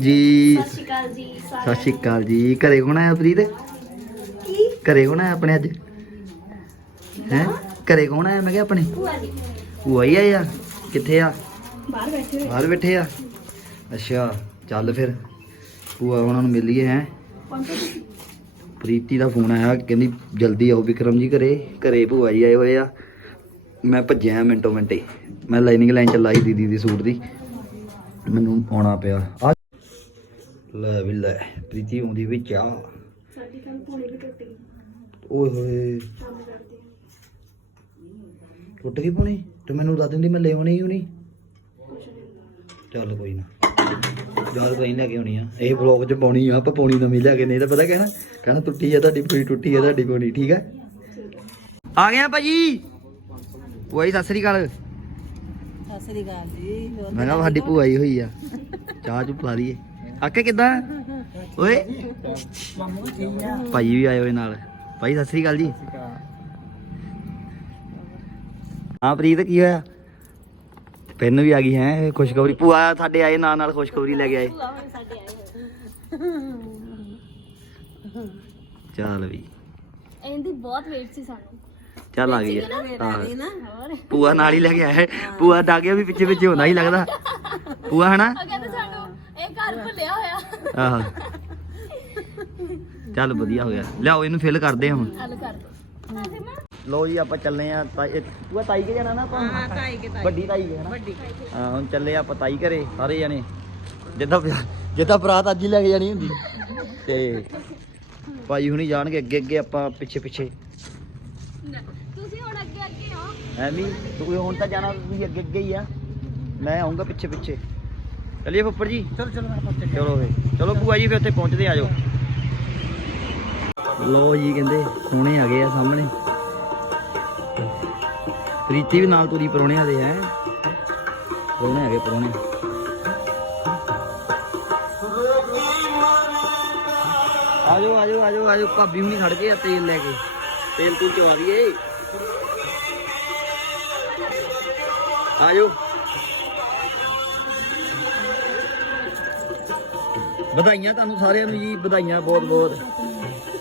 ਜੀ। ਸਤਿ ਸ਼੍ਰੀ ਅਕਾਲ ਜੀ ਸਤਿ ਸ਼੍ਰੀ ਅਕਾਲ ਜੀ। ਘਰੇ ਕੌਣ ਆਇਆ ਪ੍ਰੀਤ? ਕੀ? ਘਰੇ ਕੌਣ ਆਇਆ ਆਪਣੇ ਅੱਜ? ਹੈ? ਘਰੇ ਕੌਣ ਆਇਆ? ਮੈਂ ਕਿਹਾ ਆਪਣੇ। ਭੂਆ ਜੀ। ਭੂਆ ਹੀ ਕਿੱਥੇ ਆ? ਬਾਹਰ ਬੈਠੇ ਹੋਏ। ਬਾਹਰ ਬੈਠੇ ਆ? ਅੱਛਾ ਚੱਲ ਫਿਰ। ਭੂਆ ਉਹਨਾਂ ਨੂੰ ਮਿਲੀਏ ਹੈ? ਪਹੁੰਚੇ ਤੁਸੀਂ? ਪ੍ਰੀਤੀ ਦਾ ਫੋਨ ਆਇਆ। ਕਹਿੰਦੀ ਜਲਦੀ ਆਓ ਵਿਕਰਮ ਜੀ ਘਰੇ। ਘਰੇ ਭੂਆ ਜੀ ਆਏ ਹੋਏ ਆ। ਮੈਂ ਭੱਜਿਆ ਮਿੰਟੋ ਮਿੰਟੇ। ਮੈਂ ਲਾਈਨਿੰਗ ਲਾਈਨ ਚ ਲਾਈ ਦੀਦੀ ਦੀ ਸੂਟ ਦੀ। ਮੈਨੂੰ ਆਉਣਾ ਪਿਆ। ਆ ਲੈ ਵੀ ਲੈ ਪ੍ਰੀਤੀ ਆਉਂਦੀ ਵੀ ਚਾਹ ਸਾਡੀ ਕੱਲ ਪੌਣੀ ਵੀ ਟੁੱਟ ਗਈ। ਓਏ ਹੋਏ। ਕੰਮ ਕਰਦੇ ਆ। ਟੁੱਟ ਗਈ ਪੋਣੀ? ਤੇ ਮੈਨੂੰ ਦੱਸ ਦਿੰਦੀ ਮੈਂ ਲੈ ਆਉਣੀ ਹੀ ਹੁੰਦਾ। ਚੱਲ ਕੋਈ ਨਾ। ਯਾਦ ਕੋਈ ਲੈ ਕੇ ਆਉਣੀ ਆ। ਇਹ ਵਲੌਗ ਚ ਪਾਉਣੀ ਆ ਆਪਾਂ ਪਾਉਣੀ ਨਵੀਂ ਲਿਆ ਕੇ ਨਹੀਂ ਤਾਂ ਪਤਾ ਕਹਿਣਾ ਕਹਿਣਾ ਟੁੱਟੀ ਆ ਤੁਹਾਡੀ ਪੂਰੀ ਟੁੱਟੀ ਆ ਤੁਹਾਡੀ ਪੋਣੀ ਠੀਕ ਆ? ਆ। ਗਿਆ ਭਾਜੀ। ਜੀ ਸਤਿ ਸ੍ਰੀ ਅਕਾਲ। ਸਤਿ ਸ੍ਰੀ ਅਕਾਲ ਜੀ। ਮੈਂ ਕਿਹਾ ਸਾਡੀ ਭੂਆ ਹੀ ਹੋਈ ਆ। ਚਾਹ ਚੁ ਪਲਾ ਲਈਏ। ਆਕੇ ਕਿਦਾਂ? ਓਏ। ਮਾਮੂ ਠੀਕ ਆ ਭਾਈ ਵੀ ਆਏ ਹੋਏ ਨਾਲ। ਭਾਈ ਸਤਿ ਸ੍ਰੀ ਅਕਾਲ ਜੀ। ਹਾਂ ਪ੍ਰੀਤ ਕੀ ਹੋਇਆ? ਪੈਨ ਵੀ ਆ ਗਈ ਹੈ ਖੁਸ਼ਖਬਰੀ। ਭੂਆ ਸਾਡੇ ਆਏ ਨਾਲ ਨਾਲ ਖੁਸ਼ਖਬਰੀ ਲੈ ਕੇ ਆਏ। ਹੁਣ ਚੱਲ ਵੀ। ਇਹਦੀ ਬਹੁਤ ਵੇਟ ਸੀ ਸਾਨੂੰ। ਚੱਲ ਆ ਗਈ ਆ। ਹਾਂ। ਭੂਆ ਨਾਲ ਹੀ ਲੈ ਕੇ ਆਏ। ਭੂਆ ਡਾਗਿਆ ਵੀ ਪਿੱਛੇ ਪਿੱਛੇ ਹੁੰਦਾ ਹੀ ਲੱਗਦਾ। ਭੂਆ ਹਨਾ ਉਹ ਕਹਿੰਦੇ ਸਾਨੂੰ ਇਹ ਘਰ ਭੁੱਲਿਆ ਹੋਇਆ। ਆਹ। ਚੱਲ ਵਧੀਆ ਹੋ ਗਿਆ। ਲਿਆਓ ਇਹਨੂੰ ਫਿਲ ਕਰਦੇ ਆ ਹੁਣ। ਹੱਲ ਕਰ ਦੋ। ਲੋ ਜੀ ਆਪਾਂ ਚੱਲੇ ਆ ਤੂੰ ਤਾਈ ਕੇ ਜਾਣਾ ਨਾ ਆਪਾਂ? ਹਾਂ ਤਾਈ ਕੇ ਤਾਈ ਵੱਡੀ ਤਾਈ ਕੇ ਹਨਾ ਵੱਡੀ। ਹਾਂ ਹੁਣ ਚੱਲੇ ਆਪਾਂ ਤਾਈ ਘਰੇ ਸਾਰੇ ਜਣੇ। ਜਿੱਦਾਂ ਜਿੱਦਾਂ ਬਰਾਤ ਅੱਜ ਹੀ ਲੈ ਕੇ ਜਾਣੀ ਹੁੰਦੀ। ਤੇ ਭਾਈ ਹੁਣੀ ਜਾਣਗੇ ਅੱਗੇ ਅੱਗੇ ਆਪਾਂ ਪਿੱਛੇ ਪਿੱਛੇ। ਤੁਸੀਂ ਹੁਣ ਅੱਗੇ ਅੱਗੇ ਹੋ ਐਵੇਂ ਹੀ, ਤੂੰ ਹੁਣ ਤਾਂ ਜਾਣਾ ਤੁਸੀਂ ਅੱਗੇ ਅੱਗੇ ਹੀ ਆ। ਮੈਂ ਆਉਂਗਾ ਪਿੱਛੇ ਪਿੱਛੇ। ਚੱਲੀਏ ਫੁੱਫੜ ਜੀ? ਚਲੋ ਚਲੋ ਮੈਂ ਪਹੁੰਚ ਚਲੋ ਫੇ ਚਲੋ ਭੂਆ ਜੀ ਫੇ ਉੱਥੇ ਪਹੁੰਚਦੇ ਆ ਜਾਓ। ਲੋ ਜੀ ਕਹਿੰਦੇ ਸੋਹਣੇ ਆ ਗਏ ਆ ਸਾਹਮਣੇ। ਪ੍ਰੀਤੀ ਵੀ ਨਾਲ ਤੁਰੀ ਪਰੋਣੇ ਆਦੇ ਹੈ। ਪਰੋਣੇ ਹੈਗੇ ਪਰੋਣੇ। ਆਜੋ ਆਜੋ ਆਜੋ ਆਜੋ। ਭਾਬੀ ਹੁਣੀ ਖੜ ਗਏ ਆ ਤੇਲ ਲੈ ਕੇ। ਤੇਲ ਤੂੰ ਚਵਾ ਦਈਏ। ਆਜੋ। ਵਧਾਈਆਂ ਤੁਹਾਨੂੰ ਸਾਰਿਆਂ ਨੂੰ ਜੀ ਵਧਾਈਆਂ ਬਹੁਤ ਬਹੁਤ।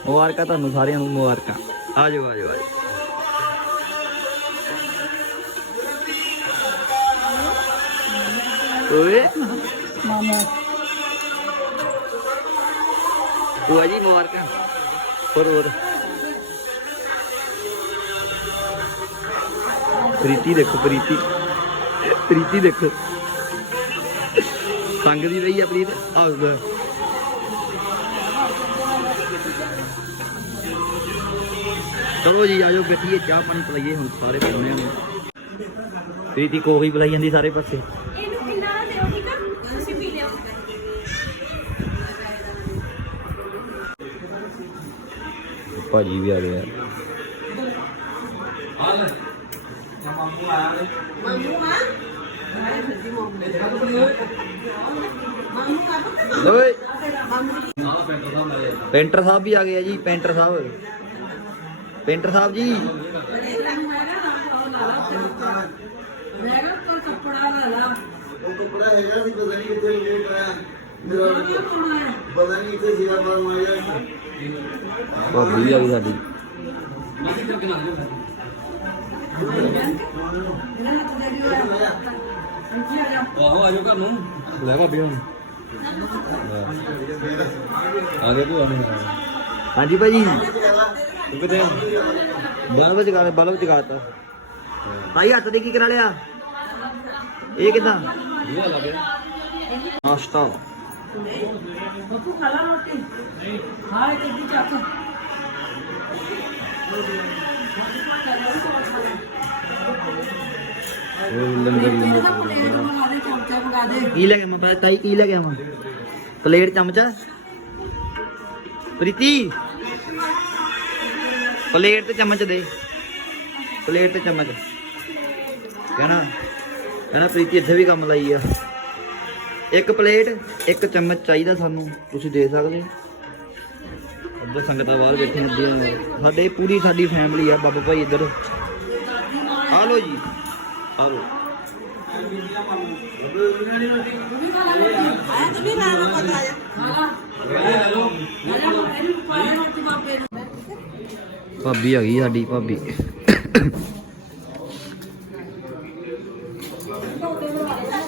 ਮੁਬਾਰਕਾਂ ਤੁਹਾਨੂੰ ਸਾਰਿਆਂ ਨੂੰ ਮੁਬਾਰਕਾਂ। ਆਜੋ ਆਜੋ ਆਜੋ ਓਏ। ਮਾਮੂ। ਭੂਆ ਜੀ ਮੁਬਾਰਕਾਂ। ਹੋਰ ਹੋਰ। ਪ੍ਰੀਤੀ ਦੇਖੋ ਪ੍ਰੀਤੀ। ਪ੍ਰੀਤੀ ਦੇਖੋ। ਸੰਗ ਦੀ ਰਹੀ ਆ ਪ੍ਰੀਤ। ਆਹ ਚਲੋ ਜੀ ਆਜੋ ਬੈਠੀਏ ਚਾਹ ਪਾਣੀ ਪਲਾਈਏ ਹੁਣ ਸਾਰੇ ਪਰੋਣਿਆਂ ਨੂੰ ਪ੍ਰੀਤੀ ਕੋਹੀ ਬੁਲਾਈ ਜਾਂਦੀ ਸਾਰੇ ਪਾਸੇ। ਇਹਨੂੰ ਕਿੰਨਾ ਦਿਓ ਠੀਕ ਆ? ਤੁਸੀਂ ਪੀ ਲਿਓ। ਭਾਜੀ ਵੀ ਆ ਗਏ ਆ। ਓਏ। ਪੇਂਟਰ ਸਾਹਿਬ ਵੀ ਆ ਗਏ ਆ ਜੀ ਪੇਂਟਰ ਸਾਹਿਬ। ਪੇਂਟਰ ਸਾਹਿਬ ਜੀ। ਉਹ ਕੱਪੜਾ ਹੈਗਾ ਸੀ ਪਤਾ ਨਹੀਂ ਕਿੱਥੇ ਲੇਟ ਆਇਆ। ਮੇਰਾ ਪਤਾ ਨਹੀਂ ਕਿੱਥੇ ਸੀਗਾ ਪਰ ਮਾਇਆ ਭਾਬੀ ਵੀ ਆ ਗਈ ਸਾਡੀ। ਆਹੋ ਆਜੋ ਘਰ ਨੂੰ। ਲੈ ਭਾਬੀ ਹੁਣ। ਆ ਗਿਆ ਤੂੰ ਹਾਂਜੀ ਭਾਜੀ। ਤੂੰ ਕਿੱਥੇ ਆ? ਬਲਬ ਜਗਾ ਲੈ ਬਲਬ ਜਗਾਤਾ ਭਾਈ ਹੱਥ ਦੇ ਕੀ ਕਰਾ ਲਿਆ। ਇਹ ਕਿਦਾਂ? ਨਾਸ਼ਤਾ ਬੱਕੂ ਖਾ ਲਾ ਰੋਟੀ ਹਾਂ ਇੱਕ ਦੀ ਚੱਕ ਕੀ ਲੈ ਕੇ ਮੈਂ ਤਾਈ ਕੀ ਲੈ ਕੇ ਆਵਾਂ? ਪਲੇਟ ਚਮਚਾ। ਪ੍ਰੀਤੀ। ਪਲੇਟ ਤੇ ਚਮਚ ਦੇ। ਪਲੇਟ ਤੇ ਚਮਚ। ਕਹਿਣਾ ਕਹਿਣਾ ਪ੍ਰੀਤੀ ਇੱਥੇ ਵੀ ਕੰਮ ਲਾਈ ਆ। ਇੱਕ ਪਲੇਟ ਇੱਕ ਚਮਚ ਚਾਹੀਦਾ ਸਾਨੂੰ। ਤੁਸੀਂ ਦੇ ਸਕਦੇ ਅੱਧੇ ਸੰਗਤਾਂ ਬਾਹਰ ਬੈਠੀਆਂ ਅੱਧੀਆਂ ਸਾਡੇ ਪੂਰੀ ਸਾਡੀ ਫੈਮਿਲੀ ਆ ਬਾਬਾ ਭਾਈ ਇੱਧਰ। ਆ ਲੋ ਜੀ। ਆ ਲੋ ਹਾਂ ਤੂੰ ਵੀ ਰਾਣਾ ਪਤਾ ਆ ਇਹਨੂੰ ਪਾਇਆ ਰੋਟੀ ਬਾਪੇ ਨੂੰ ਭਾਬੀ ਆ ਗਈ ਸਾਡੀ ਭਾਬੀ।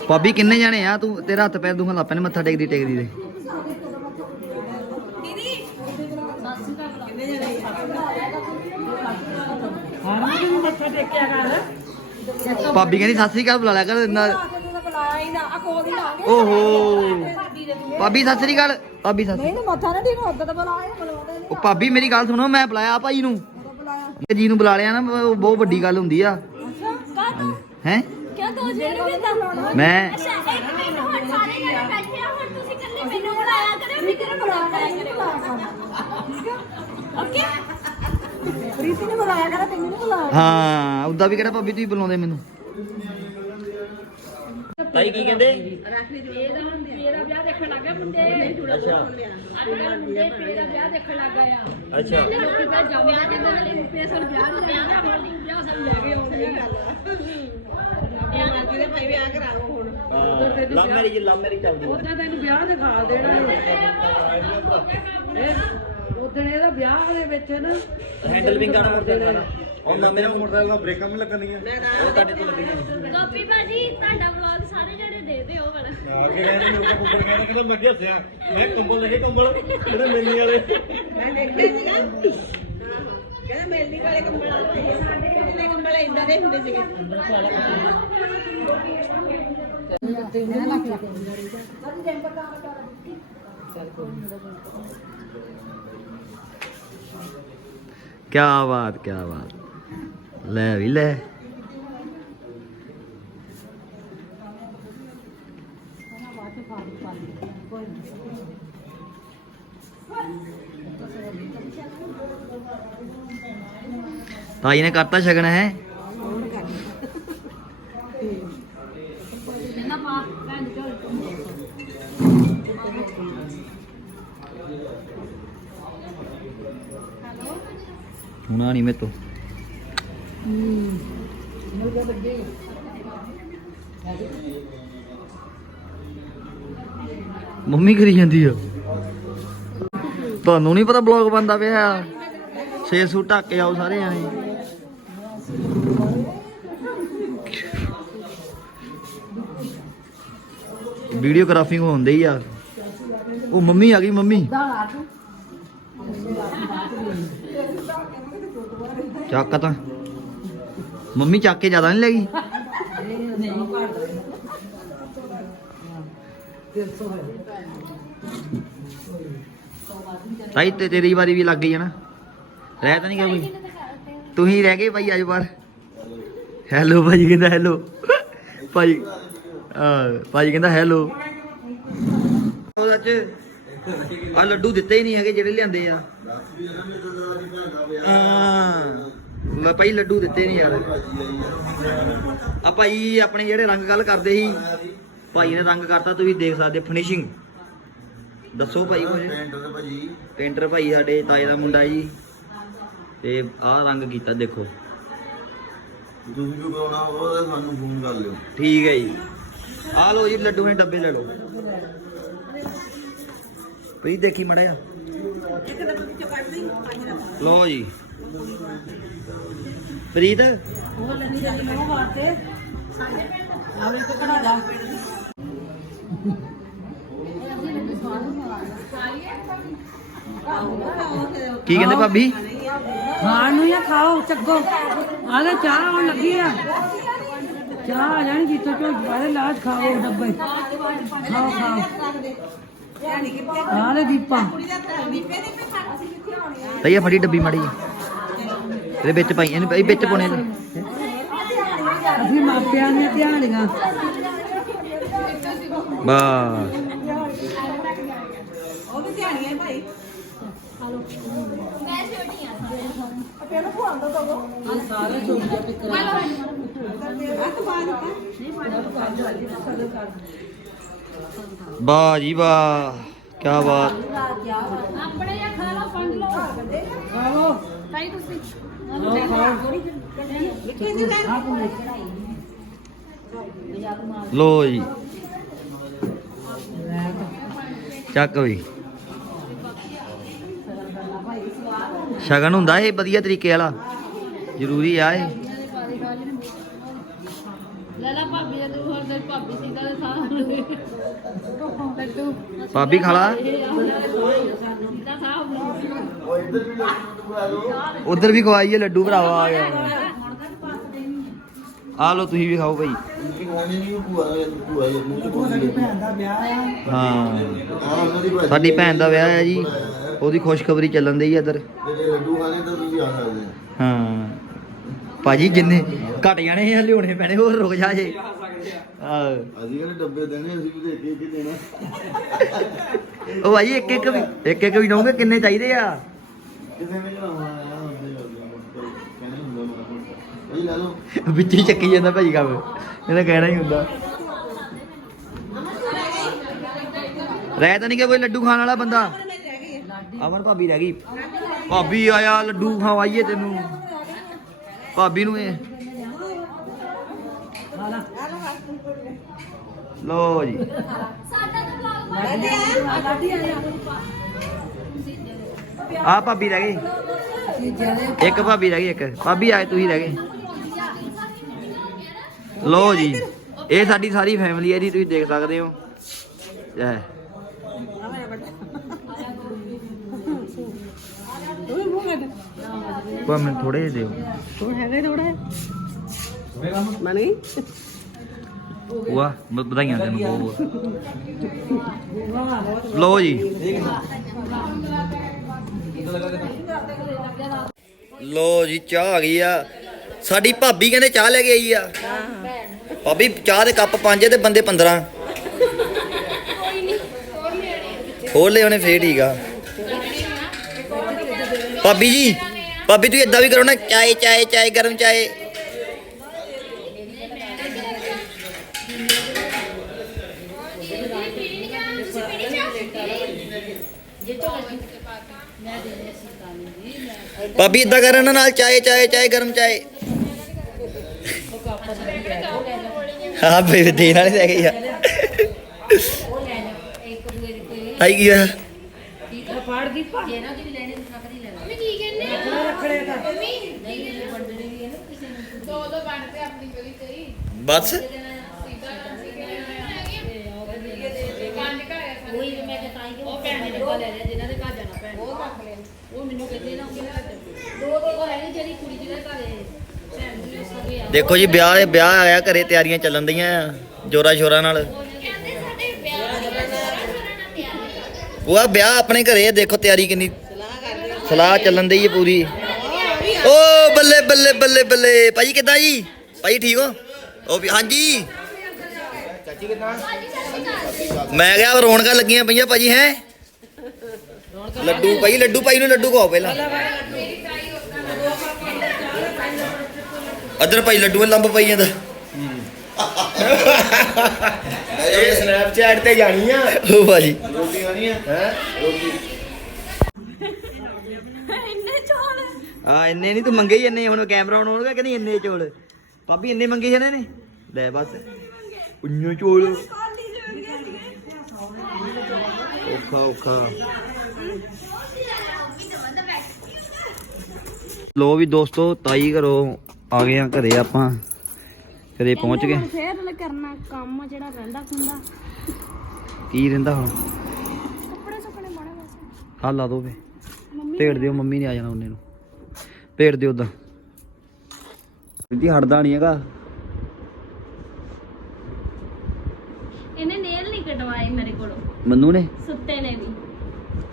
ਭਾਬੀ, ਕਿੰਨੇ ਜਾਣੇ ਆ? ਤੂੰ ਤੇਰਾ ਹੱਥ ਪੈਰ ਦੁਖਣ ਲੱਗ ਪੈਣੇ ਮੱਥਾ ਟੇਕਦੀ ਟੇਕਦੀ ਦੇ ਭਾਬੀ ਕਹਿੰਦੀ, ਸਤਿ ਸ੍ਰੀ ਅਕਾਲ, ਬੁਲਾ ਲਿਆ ਕਰ, ਇੰਨਾ ਓਹੋ। ਭਾਬੀ ਸਤਿ ਸ੍ਰੀ ਅਕਾਲ। ਭਾਬੀ ਸਤਿ ਸ੍ਰੀ ਮੱਥਾ ਨਾ ਠੀਕ ਹੁੰਦਾ ਤਾਂ ਬੁਲਾਇਆ ਬੁਲਾਉਂਦੇ ਨੇ ਉਹ ਭਾਬੀ ਮੇਰੀ ਗੱਲ ਸੁਣੋ ਮੈਂ ਬੁਲਾਇਆ ਭਾਈ ਨੂੰ। ਬੁਲਾਇਆ। ਜੀ ਨੂੰ ਬੁਲਾ ਲਿਆ ਨਾ ਉਹ ਬਹੁਤ ਵੱਡੀ ਗੱਲ ਹੁੰਦੀ ਆ। ਹੈ? ਦੋ ਮੈਂ ਅੱਛਾ ਇੱਕ ਮਿੰਟ ਹੁਣ ਸਾਰੇ ਜਣੇ ਬੈਠੇ ਆ ਹੁਣ ਤੁਸੀਂ ਇਕੱਲੇ ਮੈਨੂੰ ਬੁਲਾਇਆ ਕਰਿਓ ਵੀ ਕਿਹਨੂੰ ਬੁਲਾਇਆ ਕਰਿਓ? ਓਕੇ। ਪ੍ਰੀਤੀ ਨੇ ਬੁਲਾਇਆ ਕਰ ਤੈਨੂੰ ਨਹੀਂ ਬੁਲਾਇਆ ਹਾਂ ਉਦਾਂ ਵੀ ਕਿਹੜਾ ਭਾਬੀ ਤੁਸੀਂ ਬੁਲਾਉਂਦੇ ਮੈਨੂੰ? ਤਾਈ ਕੀ ਕਹਿੰਦੇ? ਇਹਦਾ ਹੁਣ ਮੇਰਾ ਵਿਆਹ ਦੇਖਣ ਲੱਗ ਗਿਆ ਮੁੰਡੇ। ਅੱਛਾ। ਅੱਜ ਮੁੰਡੇ ਤੇਰਾ ਵਿਆਹ ਦੇਖਣ ਲੱਗ ਗਿਆ ਅੱਛਾ। ਲੋਕੀ ਫਿਰ ਜੰਮਿਆ ਕਹਿੰਦੇ ਨੇ ਇਹ ਪੇਸਰ ਵਿਆਹ ਨਹੀਂ ਲੈਣਾ ਹੁਣ ਵਿਆਹ ਸਾਨੂੰ ਲੈ ਕੇ ਆਉਂਦੇ ਕਿਹਦੇ ਭਾਈ ਵਿਆਹ ਕਰਾਓ ਹੁਣ। ਲਵ ਮੈਰਿਜ ਲਵ ਮੈਰਿਜ ਚੱਲਦੀ ਉਹਦਾ ਤੈਨੂੰ ਵਿਆਹ ਦਿਖਾ ਦੇਣਾ। ਇਹ ਉਦੋਂ ਇਹਦਾ ਵਿਆਹ ਦੇ ਵਿੱਚ ਨਾ ਹੈਂਡਲ ਵੀ ਕਰਨਾ ਮੁਰਦੇ ਦਾ ਉਹਨਾਂ ਮੇਰਾ ਮੋਟਰਸਾਈਕਲ ਦਾ ਬ੍ਰੇਕਾਂ ਵੀ ਲੱਗਣੀਆਂ ਉਹ ਤੁਹਾਡੇ ਤੋਂ ਲੱਗਣੀਆਂ ਗੋਪੀ ਭਾਜੀ ਤੁਹਾਡਾ ਵਲੌਗ ਸਾਰੇ ਜਣੇ ਦੇ ਦਿਓ ਵਾਲਾ ਆ ਕੇ ਕਹਿੰਦੇ ਮੇਰੇ ਕੋਲ ਕੁੱਕਰ ਕਹਿੰਦੇ ਕਹਿੰਦਾ ਮੈਂ ਕਿਹਾ ਹੱਸਿਆ। ਮੈਂ ਕੰਬਲ ਲੱਗੇ ਕੰਬਲ। ਜਿਹੜੇ ਮਿਲਣੀ ਵਾਲੇ। ਮੈਂ ਦੇਖਿਆ ਸੀਗਾ ਕਹਿੰਦਾ ਮੇਲਦੀ ਵਾਲੇ ਕੰਬਲ ਆ ਸਾਡੇ ਕੰਬਲ ਇਦਾਂ ਦੇ ਹੁੰਦੇ ਸੀਗੇ। ਕੀ ਬਾਤ ਕੀ ਬਾਤ। ਲੈ ਵੀ ਲੈ। ਤਾਈ ਨੇ ਕਰਤਾ ਸ਼ਗਨ ਹੈ ਹੁਣਾ ਨਹੀਂ ਮੇ ਮੰਮੀ ਕਰੀ ਜਾਂਦੀ ਆ। ਤੁਹਾਨੂੰ ਨਹੀਂ ਪਤਾ ਬਲੌਗ ਬੰਦਾ ਪਿਆ ਛੇ ਸੂ ਢੱਕ ਕੇ ਆਓ ਸਾਰੇ ਆਏ ਵੀਡੀਓਗ੍ਰਾਫਿੰਗ ਹੁੰਦੀ ਆ। ਉਹ ਮੰਮੀ ਆ ਗਈ, ਮੰਮੀ। ਚੱਕ ਤਾਂ। ਮੰਮੀ ਚੱਕ ਕੇ ਜ਼ਿਆਦਾ ਨਹੀਂ ਲੈ ਗਈ? ਤਾਈ, ਤੇ ਤੇਰੀ ਵਾਰੀ ਵੀ ਲੱਗ ਗਈ ਹੈ ਨਾ। ਰਹਿ ਤਾਂ ਨਹੀਂ ਗਿਆ ਕੋਈ। ਤੁਸੀਂ ਰਹਿ ਗਏ ਭਾਈ ਅੱਜ ਬਾਰ ਹੈਲੋ ਭਾਜੀ ਕਹਿੰਦਾ ਹੈਲੋ ਭਾਈ ਆ ਭਾਜੀ ਕਹਿੰਦਾ ਹੈਲੋ ਉਹ ਸੱਚ ਆ ਲੱਡੂ ਦਿੱਤੇ ਹੀ ਨਹੀਂ ਹੈਗੇ ਜਿਹੜੇ ਲਿਆਂਦੇ ਆ। ਹਾਂ। ਲੈ ਭਾਈ ਲੱਡੂ ਦਿੱਤੇ ਨਹੀਂ ਯਾਰ। ਆ ਭਾਈ ਆਪਣੇ ਜਿਹੜੇ ਰੰਗ ਗੱਲ ਕਰਦੇ ਸੀ ਭਾਈ ਨੇ ਰੰਗ ਕਰਤਾ ਤੁਸੀਂ ਦੇਖ ਸਕਦੇ ਫਿਨਿਸ਼ਿੰਗ ਦੱਸੋ ਭਾਈ ਕੁਝ। ਟੈਂਡਰ ਭਾਜੀ ਪੇਂਟਰ ਭਾਈ ਸਾਡੇ ਤਾਏ ਦਾ ਮੁੰਡਾ ਜੀ। ਤੇ ਆਹ ਰੰਗ ਕੀਤਾ ਦੇਖੋ। ਤੁਸੀਂ ਵੀ ਕਰਾਉਣਾ ਹੋਵੇ ਤਾਂ ਸਾਨੂੰ ਫੋਨ ਕਰ ਲਿਓ। ਠੀਕ ਹੈ ਜੀ। ਆ ਲਓ ਜੀ ਲੱਡੂ ਦੇ ਡੱਬੇ ਲੈ ਲਓ। ਪ੍ਰੀਤ ਦੇਖੀ ਮੜਿਆ। ਲਓ ਜੀ। ਪ੍ਰੀਤ? ਉਹ ਲੈਣੀ ਜਾਂਦੀ ਉਹ ਵਾਸਤੇ ਆਵੇ ਕੋ ਕਢਾ ਦਾ ਕੀ ਕਹਿੰਦੇ ਭਾਬੀ? ਖਾਣ ਨੂੰ ਜਾਂ ਖਾਓ ਚੱਗੋ। ਆਲੇ ਚਾਹ ਆਉਣ ਲੱਗੀ ਆ। ਚਾਹ ਆ ਜਾਣੀ ਜੀਤੋ ਚੋ ਬਾਰੇ ਲਾਜ ਖਾਓ ਡੱਬੇ। ਖਾਓ ਖਾਓ। ਆਲੇ ਦੀਪਾ। ਤਈਆ ਫੜੀ ਡੱਬੀ ਮੜੀ ਇਹਦੇ ਵਿੱਚ ਪਾਈ ਇਹਨੂੰ ਇਹ ਵਿੱਚ ਪਾਉਣੇ ਨੇ। ਅਸੀਂ ਮਾਪਿਆਂ ਦੀਆਂ ਧਿਆਨੀਆਂ ਬਸ। ਮੈਂ ਛੋਟੀ ਆ ਵਾਹ ਜੀ ਵਾਹ ਕੀ ਬਾਤ। ਆਪਣੇ ਜਾਂ ਖਾ ਲਓ ਪੰਜ ਲਓ। ਖਾਓ ਤਾਈ ਤੁਸੀਂ। ਲੋ ਜੀ ਚੱਕ ਵੀ। ਸ਼ਗਨ ਹੁੰਦਾ ਇਹ ਵਧੀਆ ਤਰੀਕੇ ਵਾਲਾ। ਜ਼ਰੂਰੀ ਆ ਇਹ। ਲੈ ਲੈ ਭਾਬੀ ਦਾ ਤੂੰ ਉਧਰ ਵੀ ਖਵਾਈਏ, ਲੱਡੂ ਭਰਾਵਾ, ਆ ਗਿਆ। ਆ ਲੋ ਤੁਸੀਂ ਵੀ ਖਾਓ ਭਾਈ। ਹਾਂ। ਸਾਡੀ ਭੈਣ ਦਾ ਵਿਆਹ ਹੈ ਜੀ। ਉਹਦੀ ਖੁਸ਼ਖਬਰੀ ਚੱਲਣ ਦੀ ਇੱਧਰ ਲੱਡੂ ਖਾਣੇ ਤਾਂ ਤੁਸੀਂ ਆ ਸਕਦੇ ਹਾਂ। ਭਾਜੀ, ਜਿੰਨੇ ਘਟ ਜਾਣੇ ਆ, ਲਿਆਉਣੇ ਪੈਣੇ, ਹੋਰ ਰੁਕ ਜਾ ਜੇ। ਹਾਂ ਅਸੀਂ ਕਹਿੰਦੇ ਡੱਬੇ ਦੇਣੇ ਅਸੀਂ ਵੀ ਦੇਖ ਕੇ ਦੇਣਾ। ਉਹ ਭਾਜੀ ਇੱਕ ਇੱਕ ਵੀ ਇੱਕ ਇੱਕ ਵੀ ਦਊਂਗੇ ਕਿੰਨੇ ਚਾਹੀਦੇ ਆ? ਕਿਸੇ ਨੇ ਜਨਾਵਾ ਆਇਆ ਹੁੰਦੇ ਕਹਿੰਦੇ ਹੁੰਦਾ ਮਾਰਾ ਭਾਈ ਲੈ ਲਓ। ਵਿੱਚ ਹੀ ਚੱਕੀ ਜਾਂਦਾ ਭਾਜੀ ਕੰਮ। ਇਹਨੇ ਕਹਿਣਾ ਹੀ ਹੁੰਦਾ। ਰਹਿ ਤਾਂ ਨਹੀਂ ਕਿ ਕੋਈ ਲੱਡੂ ਖਾਣ ਵਾਲਾ ਬੰਦਾ? ਅਮਨ ਭਾਬੀ ਰਹਿ ਗਈ। ਭਾਬੀ ਆਇਆ ਲੱਡੂ ਖਵਾਈਏ ਤੈਨੂੰ। ਭਾਬੀ ਨੂੰ ਇਹ ਲੋ ਜੀ। ਆ। ਭਾਬੀ ਰਹਿ ਗਈ। ਇੱਕ ਭਾਬੀ ਰਹਿ ਗਈ ਇੱਕ। ਭਾਬੀ ਆਏ ਤੁਸੀਂ ਰਹਿ ਗਏ। ਲੋ ਜੀ ਇਹ ਸਾਡੀ ਸਾਰੀ ਫੈਮਿਲੀ ਹੈ ਜੀ ਤੁਸੀਂ ਦੇਖ ਸਕਦੇ ਹੋ। ਜੈ। ਕੋਈ ਮੈਨੂੰ ਥੋੜੇ ਜਿਹੇ ਦਿਓ। ਤੂੰ ਹੈਗਾ ਥੋੜਾ ਮੈਂ ਨਹੀਂ ਵਾਹ ਬ- ਵਧਾਈਆਂ ਤੈਨੂੰ ਬਹੁਤ ਲੋ ਜੀ। ਲੋ ਜੀ, ਚਾਹ ਆ ਗਈ ਆ। ਸਾਡੀ ਭਾਬੀ ਕਹਿੰਦੇ ਚਾਹ ਲੈ ਕੇ ਆਈ ਆ। ਭਾਬੀ, ਚਾਹ ਦੇ ਕੱਪ ਪੰਜ ਤੇ ਬੰਦੇ 15 ਖੋਲ ਲੈ ਉਹਨੇ, ਫੇਰ ਠੀਕ ਆ। ਭਾਬੀ ਜੀ, ਭਾਬੀ, ਤੁਸੀਂ ਏਦਾਂ ਵੀ ਕਰੋ ਨਾ, ਚਾਏ ਚਾਏ ਚਾਏ, ਗਰਮ ਚਾਏ। ਭਾਬੀ ਏਦਾਂ ਕਰ ਇਹਨਾਂ ਨਾਲ, ਚਾਏ ਚਾਏ ਚਾਏ, ਗਰਮ ਚਾਏ। ਹਾਂ ਬੇ ਦੇਣ ਵਾਲੇ ਲੈ ਗਈ ਆ ਆਈ ਗਿਆ ਆ। ਦੀ ਪਾ ਮੰਮੀ ਕੀ ਕਹਿੰਦੇ ਆ? ਰੱਖੜੇ ਦਾ ਦੋ ਦੋ ਬਣ ਤੇ ਬਸ। ਆ ਸਾਰੇ ਉਹੀ ਮੈਂ ਤਾਂ ਹੀ ਉਹ ਭੈਣ ਨੇ ਡੱਬਾ ਲੈ ਲਿਆ, ਜਿਨ੍ਹਾਂ ਦੇ ਘਰ ਜਾਣਾ ਭੈਣ ਉਹ ਰੱਖ ਲਿਆ। ਉਹ ਮੈਨੂੰ ਕਹਿੰਦੇ ਨਾ ਦੇਖੋ ਜੀ ਵਿਆਹ ਵਿਆਹ ਆਇਆ ਘਰੇ ਤਿਆਰੀਆਂ ਚੱਲਣ ਦੀਆਂ ਜੋਰਾ ਸ਼ੋਰਾ ਨਾਲ। ਦਾ ਉਹ ਵਿਆਹ ਆਪਣੇ ਘਰੇ ਦੇਖੋ ਤਿਆਰੀ ਕਿੰਨੀ। ਸਲਾਹ ਚੱਲਣ ਦੀ ਹੈ ਪੂਰੀ। ਓ ਬੱਲੇ ਬੱਲੇ ਬੱਲੇ ਬੱਲੇ। ਭਾਜੀ ਕਿੱਦਾਂ ਜੀ? ਭਾਜੀ ਠੀਕ ਹੋ? ਉਹ ਵੀ ਹਾਂਜੀ। ਮੈਂ ਕਿਹਾ ਰੌਣਕਾਂ ਲੱਗੀਆਂ ਪਈਆਂ ਭਾਜੀ ਹੈ? ਲੱਡੂ ਭਾਈ ਲੱਡੂ ਭਾਈ ਨੂੰ ਲੱਡੂ ਖਵਾਓ ਪਹਿਲਾਂ। ਅਦਰ ਭਾਈ ਲੱਡੂ ਲੰਬ ਪਈ ਜਾਂਦਾ। ਇਹ ਸਨੈਪਚੈਟ ਤੇ ਜਾਣੀ ਆ। ਉਹ ਭਾਜੀ। ਰੋਟੀ ਖਾਣੀ ਹੈ ਹੈ? ਰੋਟੀ। ਇੰਨੇ ਚੋਲ। ਆ ਇੰਨੇ ਨਹੀਂ ਤੂੰ ਮੰਗੇ ਹੀ ਇੰਨੇ ਹੁਣ ਕੈਮਰਾ ਆਨ ਹੋਣਗਾ ਕਿ ਨਹੀਂ ਇੰਨੇ ਚੋਲ? ਭਾਬੀ ਇੰਨੇ ਮੰਗੇ ਜਾਂਦੇ ਨੇ? ਲੈ ਬਸ। ਉੰਨੋ ਚੋਲ। ਔਖਾ ਔਖਾ। ਲੋ ਵੀ ਦੋਸਤੋ ਤਾਈ ਘਰੋਂ ਆ ਗਏ ਆ ਘਰੇ ਆਪਾਂ। ਘਰੇ ਪਹੁੰਚ ਗਏ। ਫੇਰ ਕਰਨਾ ਕੰਮ ਜਿਹੜਾ ਰਹਿੰਦਾ ਖੁੰਦਾ। ਕੀ ਰਹਿੰਦਾ ਹੁਣ ਕੱਪੜੇ ਸੁੱਕਣੇ ਹਾਂ ਲਾ ਦੋ ਵੇ ਭੇੜ ਦਿਓ ਮੰਮੀ ਨੇ ਆ ਜਾਣਾ ਉਹਨੇ ਨੂੰ। ਭੇੜ ਦਿਓ ਉਦਾਂ ਜੀ ਹਟਦਾ ਨਹੀਂ ਹੈਗਾ। ਇਹਨੇ ਨੇਲ ਨਹੀਂ ਕਟਵਾਏ ਮੇਰੇ ਕੋਲੋਂ। ਮੰਨੂ ਨੇ? ਸੁੱਤੇ ਨੇ ਵੀ।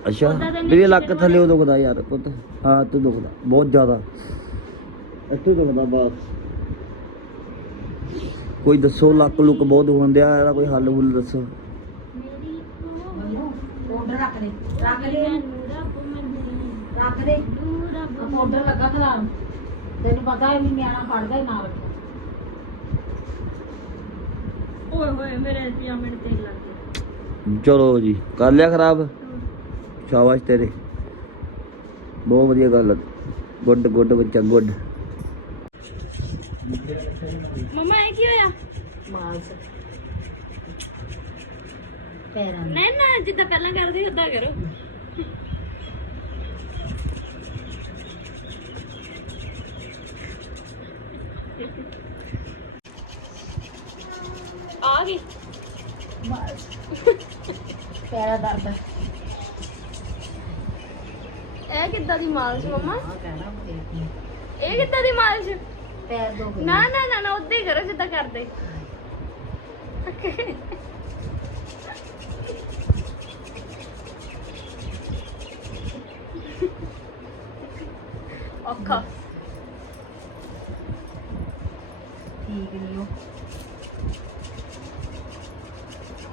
ਅੱਛਾ। ਮੇਰੇ ਲੱਕ ਥੱਲੇ ਉਹ ਦੁਖਦਾ ਯਾਰ ਪੁੱਤ। ਹਾਂ ਤੂੰ ਦੁਖਦਾ ਬਹੁਤ ਜ਼ਿਆਦਾ। ਇੱਥੇ ਦੁਖਦਾ ਬਸ ਕੋਈ ਦੱਸੋ ਲੱਕ ਲੁੱਕ ਬਹੁਤ ਦੁਖਣ ਦਿਆ ਇਹਦਾ ਕੋਈ ਹੱਲ ਹੁੱਲ ਦੱਸੋ। ਮੇਰੀ ਆਰਡਰ ਰੱਖ ਦੇ। ਰੱਖ ਦੇ ਰੱਬ ਮੰਨੇ ਰੱਖ ਦੇ। ਰੱਬ ਆਰਡਰ ਲੱਗਾ ਖਲਾਣ ਤੈਨੂੰ ਪਤਾ ਹੈ ਵੀ ਨਿਆਣਾ ਫੜਦਾ ਹੀ ਨਾਲ ਓਏ ਹੋਏ ਮੇਰੇ ਪਜਾਮੇ ਨੂੰ ਤੇਲ ਲੱਗ ਗਿਆ ਚਲੋ ਜੀ ਕਰ ਲਿਆ ਖਰਾਬ? ਸ਼ਾਬਾਸ਼ ਤੇਰੇ। ਬਹੁਤ ਵਧੀਆ ਗੱਲ ਗੁੱਡ ਗੁੱਡ ਬੱਚਾ ਗੁੱਡ। ਮਮਾ ਇਹ ਕੀ ਹੋਇਆ? ਮਾਸ। ਪੈਰਾਂ ਨੂੰ। ਨਹੀਂ ਨਾ ਜਿੱਦਾਂ ਪਹਿਲਾਂ ਕਰਦੀ ਉਦਾਂ ਕਰੋ। ਆ ਗਈ। ਪੈਰਾਂ ਦਰਦ ਇਹ ਕਿੱਦਾਂ ਦੀ ਮਾਲਿਸ਼ ਮਮਾ? ਆ ਕਹਿਣਾ ਮੇਰੇ ਇਹ ਕਿੱਦਾਂ ਦੀ ਮਾਲਿਸ਼? ਪੈਰ ਦੋ ਨਾ ਨਾ ਨਾ ਨਾ ਉਦਾਂ ਹੀ ਕਰੋ ਜਿੱਦਾਂ ਕਰਦੇ। ਔਖਾ। ਠੀਕ ਨਹੀਂ ਉਹ।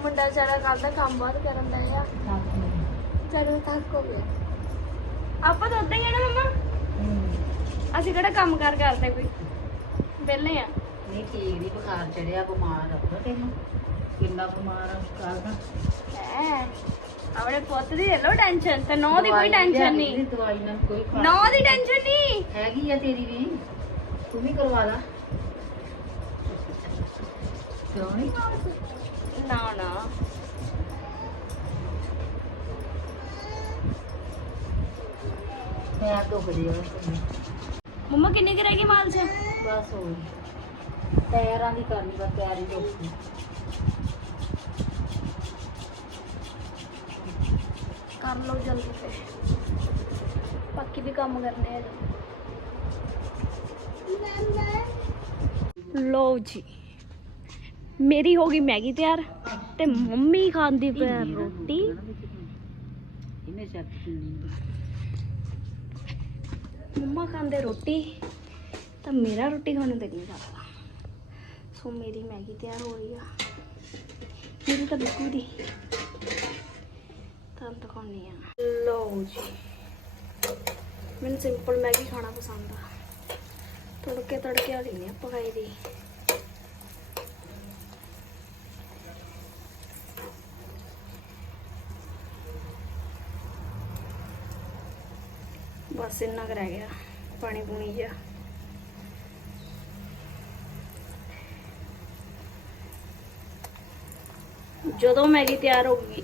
ਮੁੰਡਾ ਜਰਾ ਕੱਲ ਦਾ ਕੰਮ ਬਾਅਦ ਕਰਨ ਦਾ ਆ। ਥੱਕ ਗਈ। ਜਰਾ ਤੱਕ ਹੋ ਗਿਆ। ਆਪਾਂ ਤਾਂ ਉਦਾਂ ਹੀ ਆ ਨਾ ਮਮਾ। ਅਸੀਂ ਕਿਹੜਾ ਕੰਮ ਕਾਰ ਕਰਦੇ ਕੋਈ? ਵਿਹਲੇ ਆ। ਨਹੀਂ ਠੀਕ ਨਹੀਂ ਬੁਖਾਰ ਚੜਿਆ ਬਿਮਾਰ ਰੱਖੋ ਤੈਨੂੰ। ਕਿੰਨਾ ਬਿਮਾਰ ਆ ਕਰਦਾ ਹੈ ਆਪਣੇ ਪੁੱਤ ਦੀ ਲੈ ਲੋ ਟੈਨਸ਼ਨ ਤੇ ਨੌ ਦੀ ਕੋਈ ਟੈਨਸ਼ਨ ਨਹੀਂ ਦਵਾਈ ਨਾਲ ਕੋਈ ਫ਼ਰਕ ਨੌ ਦੀ ਟੈਨਸ਼ਨ ਨਹੀਂ ਹੈਗੀ ਆ ਤੇਰੀ ਵੀ। ਤੂੰ ਵੀ ਕਰਵਾ ਲਾ। ਕਿਉਂ ਨਹੀਂ ਨਾ ਨਾ। ਪੈਰ ਦੁਖ ਜਿਆ ਬਸ ਮੰਮਾ ਕਿੰਨੀ ਕੁ ਰਹਿ ਗਈ ਮਾਲਸ਼ ਹੋ ਗਈ। ਪੈਰਾਂ ਦੀ ਕਰਨੀ ਬਸ ਪੈਰ ਹੀ ਗਏ। ਕਰ ਲਓ ਜਲਦੀ ਤੇ ਬਾਕੀ ਵੀ ਕੰਮ ਕਰਨੇ ਆ। ਲਓ ਜੀ। ਮੇਰੀ ਹੋ ਗਈ ਮੈਗੀ ਤਿਆਰ ਤੇ ਮੰਮੀ ਖਾਂਦੀ ਪਈ ਰੋਟੀ। ਇਹਨੇ ਚੱਕ ਮੰਮਾ ਖਾਂਦੇ ਰੋਟੀ, ਤਾਂ ਮੇਰਾ ਰੋਟੀ ਖਾਣ ਨੂੰ ਦਿਲ ਨਹੀਂ ਕਰਦਾ। ਸੋ ਮੇਰੀ ਮੈਗੀ ਤਿਆਰ ਹੋ ਰਹੀ ਆ। ਮੇਰੀ ਤਾਂ ਬਿੱਕੂ ਦੀ। ਤਾਂ ਦਿਖਾਉਣੀ ਆ। ਲਓ ਜੀ। ਮੈਨੂੰ ਸਿੰਪਲ ਮੈਗੀ ਖਾਣਾ ਪਸੰਦ ਆ। ਤੜਕੇ ਤੜਕੇ ਵਾਲੀ ਨਹੀਂ ਆਪਾਂ ਦੀ। ਬਸ ਇੰਨਾ ਕੁ ਰਹਿ ਗਿਆ ਪਾਣੀ ਪੂਣੀ ਜਿਹਾ ਜਦੋਂ ਮੈਗੀ ਤਿਆਰ ਹੋ ਗਈ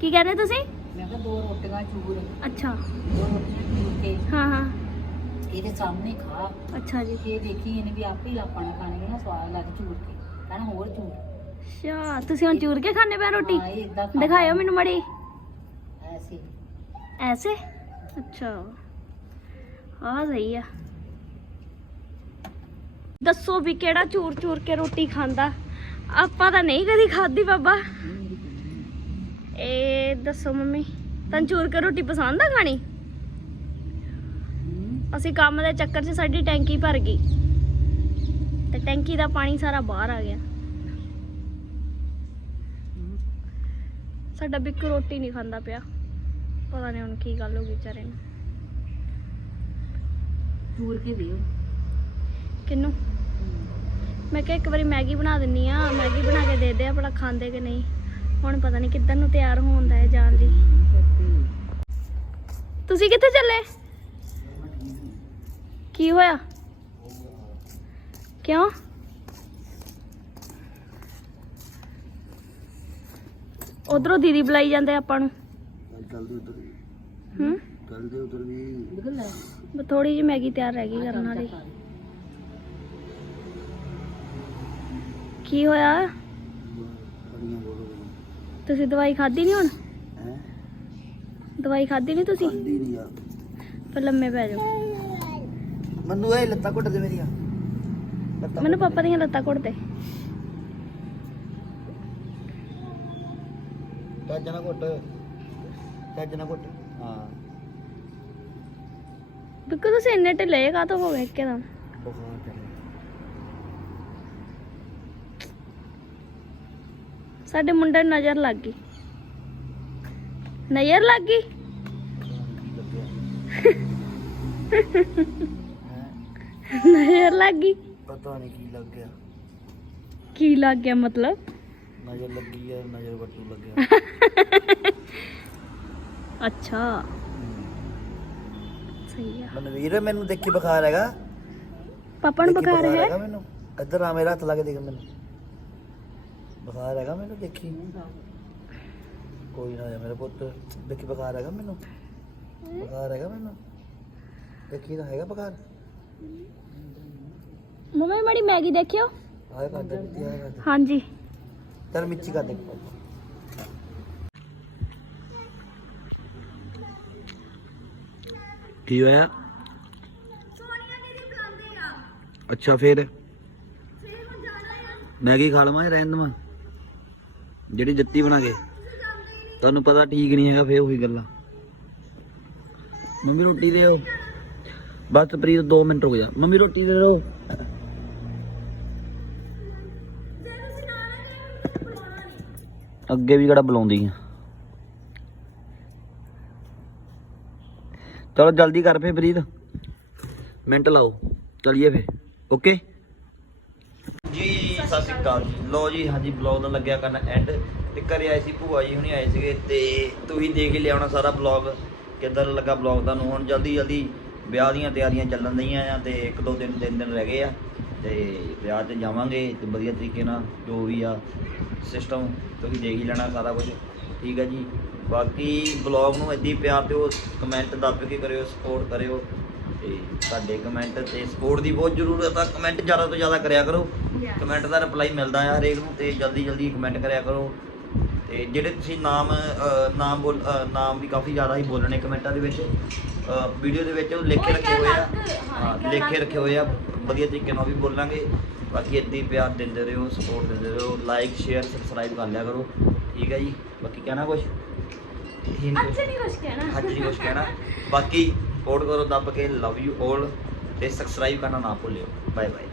ਕੀ ਕਹਿੰਦੇ ਤੁਸੀਂ ਮੈਂ ਕਿਹਾ ਦੋ ਰੋਟੀਆਂ ਚੂਰ ਅੱਛਾ ਦੋ ਰੋਟੀਆਂ ਚੂਰ ਕੇ ਹਾਂ ਹਾਂ ਇਹਦੇ ਸਾਹਮਣੇ ਖਾ। ਅੱਛਾ ਜੀ। ਇਹ ਦੇਖੀ ਇਹਨੇ ਵੀ ਆਪੇ ਨੇ ਖਾਣੀ ਹੈ ਨਾ ਸਵਾਦ ਲੱਗ ਚੂਰ ਕੇ। ਕਹਿੰਦਾ ਹੋਰ ਚੂਰ। ਅੱਛਾ ਤੁਸੀਂ ਹੁਣ ਚੂਰ ਕੇ ਖਾਣੇ ਪਿਆ ਰੋਟੀ? ਹਾਂ, ਇਹ ਏਦਾਂ ਖਾ ਦਿਖਾਇਓ ਮੈਨੂੰ ਮੜੀ। ਐਸੇ। ਐਸੇ? ਅੱਛਾ। ਆ ਸਹੀ ਆ। ਦੱਸੋ ਵੀ ਕਿਹੜਾ ਚੂਰ ਚੂਰ ਕੇ ਰੋਟੀ ਖਾਂਦਾ? ਆਪਾਂ ਤਾਂ ਨਹੀਂ ਕਦੀ ਖਾਧੀ ਬਾਬਾ। ਇਹ ਦੱਸੋ ਮੰਮੀ ਤੈਨੂੰ ਚੂਰ ਕੇ ਰੋਟੀ ਪਸੰਦ ਆ ਖਾਣੀ? ਅਸੀਂ ਕੰਮ ਦੇ ਚੱਕਰ 'ਚ ਸਾਡੀ ਟੈਂਕੀ ਭਰ ਗਈ। ਤੇ ਟੈਂਕੀ ਦਾ ਪਾਣੀ ਸਾਰਾ ਬਾਹਰ ਆ ਗਿਆ। ਸਾਡਾ ਬਿੱਕੂ ਰੋਟੀ ਨਹੀਂ ਖਾਂਦਾ ਪਿਆ। ਪਤਾ ਨਹੀਂ ਹੁਣ ਕੀ ਗੱਲ ਹੋ ਗਈ ਵਿਚਾਰੇ ਨੂੰ। ਚੂਰ ਕੇ ਦਿਓ। ਕਿੰਨੂੰ ਮੈਂ ਕਿਹਾ ਇੱਕ ਵਾਰੀ ਮੈਗੀ ਬਣਾ ਦਿੰਨੀ ਆ ਮੈਗੀ ਬਣਾ ਕੇ ਦੇ ਦੇ ਆਪਣਾ ਖਾਂਦੇ ਕਿ ਨਹੀਂ। ਹੁਣ ਪਤਾ ਨਹੀਂ ਕਿੱਧਰ ਨੂੰ ਤਿਆਰ ਹੋਣ ਦਾ ਹੈ ਜਾਣ ਲਈ। ਤੁਸੀਂ ਕਿੱਥੇ ਚੱਲੇ? ਕੀ ਹੋਇਆ? ਕਿਉਂ? ਉਧਰੋਂ ਦੀਦੀ ਬੁਲਾਈ ਜਾਂਦੇ ਆਪਾਂ ਨੂੰ। ਉਧਰ ਹੂੰ? ਉਧਰ ਵੀ ਥੋੜੀ ਜਿਹੀ ਮੈਗੀ ਤਿਆਰ ਰਹਿ ਗਈ ਕਰਨ ਵਾਲੀ। ਕੀ ਹੋਇਆ? ਤੁਸੀਂ ਦਵਾਈ ਖਾਧੀ ਨਹੀਂ ਹੁਣ? ਦਵਾਈ ਖਾਧੀ ਨਹੀਂ ਤੁਸੀਂ? ਖਾਂਦੀ ਨਹੀਂ ਯਾਰ। ਫਿਰ ਲੰਮੇ ਪੈ ਜਾਓ। ਮੈਨੂੰ ਇਹ ਲੱਤਾਂ ਘੁੱਟ ਦੇ ਮੇਰੀਆਂ। ਲੱਤਾਂ ਮੈਨੂੰ ਪਾਪਾ ਦੀਆਂ ਲੱਤਾਂ ਘੁੱਟਦੇ। ਚੱਜ ਨਾ ਘੁੱਟ। ਚੱਜ ਨਾ ਘੁੱਟ। ਹਾਂ। ਬਿੱਕੂ ਤੁਸੀਂ ਇੰਨੇ ਢਿੱਲੇ ਕਾ ਹੋ ਗਏ ਇੱਕਦਮ? ਸਾਡੇ ਮੁੰਡੇ ਨੂੰ ਨਜ਼ਰ ਲੱਗ ਗਈ। ਨਜ਼ਰ ਲੱਗ ਗਈ? ਨਜ਼ਰ ਲੱਗ ਗਈ? ਪਤਾ ਨਹੀਂ ਕੀ ਲੱਗ ਗਿਆ। ਕੀ ਲੱਗ ਗਿਆ ਮਤਲਬ? ਨਜ਼ਰ ਲੱਗੀ ਆ ਨਜ਼ਰ ਵੱਟੂ ਲੱਗਿਆ। ਅੱਛਾ। ਸਹੀ ਆ। ਮਨਵੀਰ ਮੈਨੂੰ ਦੇਖੀ ਬੁਖਾਰ ਹੈਗਾ। ਪਾਪਾ ਨੂੰ ਦੇਖੀ ਬੁਖਾਰ ਹੈ ਹੈਗਾ? ਮੈਨੂੰ। ਇੱਧਰ ਆ ਮੇਰਾ ਹੱਥ ਲਾ ਕੇ ਦੇਖ ਮੈਨੂੰ। ਬੁਖਾਰ ਹੈਗਾ ਮੈਨੂੰ ਦੇਖੀ। ਕੋਈ ਨਾ ਹੋਇਆ ਮੇਰੇ ਪੁੱਤ। ਦੇਖੀ ਬੁਖਾਰ ਹੈਗਾ ਮੈਨੂੰ। ਬੁਖਾਰ ਹੈਗਾ ਮੈਨੂੰ। ਦੇਖੀ ਤਾਂ ਹੈਗਾ ਬੁਖਾਰ। ਮੰਮੀ ਮਾੜੀ ਮੈਗੀ ਦੇਖਿਓ। ਆਇਆ ਕਰ ਦੇ ਬਿੱਤੀ ਆਇਆ ਕਰ ਦੇ ਹਾਂਜੀ। ਚੱਲ ਮਿੱਚੀ ਕਰ ਦੇ। ਕੀ ਹੋਇਆ? ਅੱਛਾ ਫੇਰ? ਮੈਗੀ ਖਾ ਲਵਾਂ ਜਾਂ ਰਹਿਣ ਦੇਵਾਂ? ਜਿਹੜੀ ਦਿੱਤੀ ਬਣਾ ਕੇ। ਤੁਹਾਨੂੰ ਪਤਾ ਠੀਕ ਨਹੀਂ ਹੈਗਾ ਫੇਰ ਉਹੀ ਗੱਲਾਂ। ਮੰਮੀ ਰੋਟੀ ਦੇ ਆਓ। ਬਸ ਪ੍ਰੀਤ 2 ਮਿੰਟ ਰੁਕ ਜਾ। ਮੰਮੀ ਰੋਟੀ ਦੇ ਦਿਓ। ਅੱਗੇ ਵੀ ਕਿਹੜਾ ਬੁਲਾਉਂਦੀ ਆ। ਚਲੋ ਜਲਦੀ ਕਰ ਫੇ ਪ੍ਰੀਤ। ਮਿੰਟ ਲਾਓ, ਚਲਿਏ ਫੇ ਓਕੇ ਜੀ, ਸਤਿ ਸ਼੍ਰੀ ਅਕਾਲ। ਜੀ ਲੋ ਜੀ, ਹਾਂਜੀ ਬਲੌਗ ਦਾ ਲੱਗਿਆ ਕਰਨ ਐਂਡ ਤੇ ਘਰੇ ਆਏ ਸੀ, ਭੂਆ ਜੀ ਹੁਣੇ ਆਏ ਸੀਗੇ ਤੇ ਤੁਸੀਂ ਦੇਖ ਹੀ ਲਿਆਉਣਾ ਸਾਰਾ ਬਲੌਗ ਕਿੱਦਾਂ ਲੱਗਾ ਬਲੌਗ ਤੁਹਾਨੂੰ। ਹੁਣ ਜਲਦੀ ਜਲਦੀ ਵਿਆਹ ਦੀਆਂ ਤਿਆਰੀਆਂ ਚੱਲਣ ਦਈਆਂ ਆ ਤੇ ਇੱਕ ਦੋ ਦਿਨ, ਤਿੰਨ ਦਿਨ ਰਹਿ ਗਏ ਆ। ਤੇ ਵਿਆਹ 'ਤੇ ਜਾਵਾਂਗੇ ਤੇ ਵਧੀਆ ਤਰੀਕੇ ਨਾਲ ਜੋ ਵੀ ਆ ਸਿਸਟਮ ਤੁਸੀਂ ਦੇਖ ਹੀ ਲੈਣਾ ਸਾਰਾ ਕੁਝ ਠੀਕ ਹੈ ਜੀ। ਬਾਕੀ ਬਲੌਗ ਨੂੰ ਇੱਦਾਂ ਪਿਆਰ ਦਿਓ ਕਮੈਂਟ ਦੱਬ ਕੇ ਕਰਿਓ ਸਪੋਰਟ ਕਰਿਓ। ਤੇ ਤੁਹਾਡੇ ਕਮੈਂਟ ਤੇ ਸਪੋਰਟ ਦੀ ਬਹੁਤ ਜ਼ਰੂਰਤ ਆ। ਕਮੈਂਟ ਜ਼ਿਆਦਾ ਤੋਂ ਜ਼ਿਆਦਾ ਕਰਿਆ ਕਰੋ। ਕਮੈਂਟ ਦਾ ਰਿਪਲਾਈ ਮਿਲਦਾ ਆ ਹਰੇਕ ਨੂੰ ਤੇ ਜਲਦੀ ਜਲਦੀ ਕਮੈਂਟ ਕਰਿਆ ਕਰੋ। ਤੇ ਜਿਹੜੇ ਤੁਸੀਂ ਨਾਮ ਨਾਮ ਬੋਲ ਨਾਮ ਵੀ ਕਾਫੀ ਜ਼ਿਆਦਾ ਹੀ ਬੋਲਣੇ ਕਮੈਂਟਾਂ ਦੇ ਵਿੱਚ। ਵੀਡੀਓ ਦੇ ਵਿੱਚ ਉਹ ਲਿਖ ਕੇ ਰੱਖੇ ਹੋਏ ਆ। ਹਾਂ ਲਿਖ ਕੇ ਰੱਖੇ ਹੋਏ ਆ। ਵਧੀਆ ਤਰੀਕੇ ਨਾਲ ਵੀ ਬੋਲਾਂਗੇ। ਬਾਕੀ ਇੱਦਾਂ ਹੀ ਪਿਆਰ ਦਿੰਦੇ ਰਹੋ ਸਪੋਰਟ ਦਿੰਦੇ ਰਹੋ ਲਾਈਕ ਸ਼ੇਅਰ ਸਬਸਕ੍ਰਾਈਬ ਕਰ ਲਿਆ ਕਰੋ। ਠੀਕ ਹੈ ਜੀ? ਬਾਕੀ ਕਹਿਣਾ ਕੁਝ ਅੱਜ ਨਹੀਂ ਕੁਝ ਕਹਿਣਾ। ਅੱਜ ਨਹੀਂ ਕੁਝ ਕਹਿਣਾ। ਬਾਕੀ ਸਪੋਰਟ ਕਰੋ ਦੱਬ ਕੇ ਲਵ ਯੂ 올 ਤੇ ਸਬਸਕ੍ਰਾਈਬ ਕਰਨਾ ਨਾ ਭੁੱਲਿਓ। Bye bye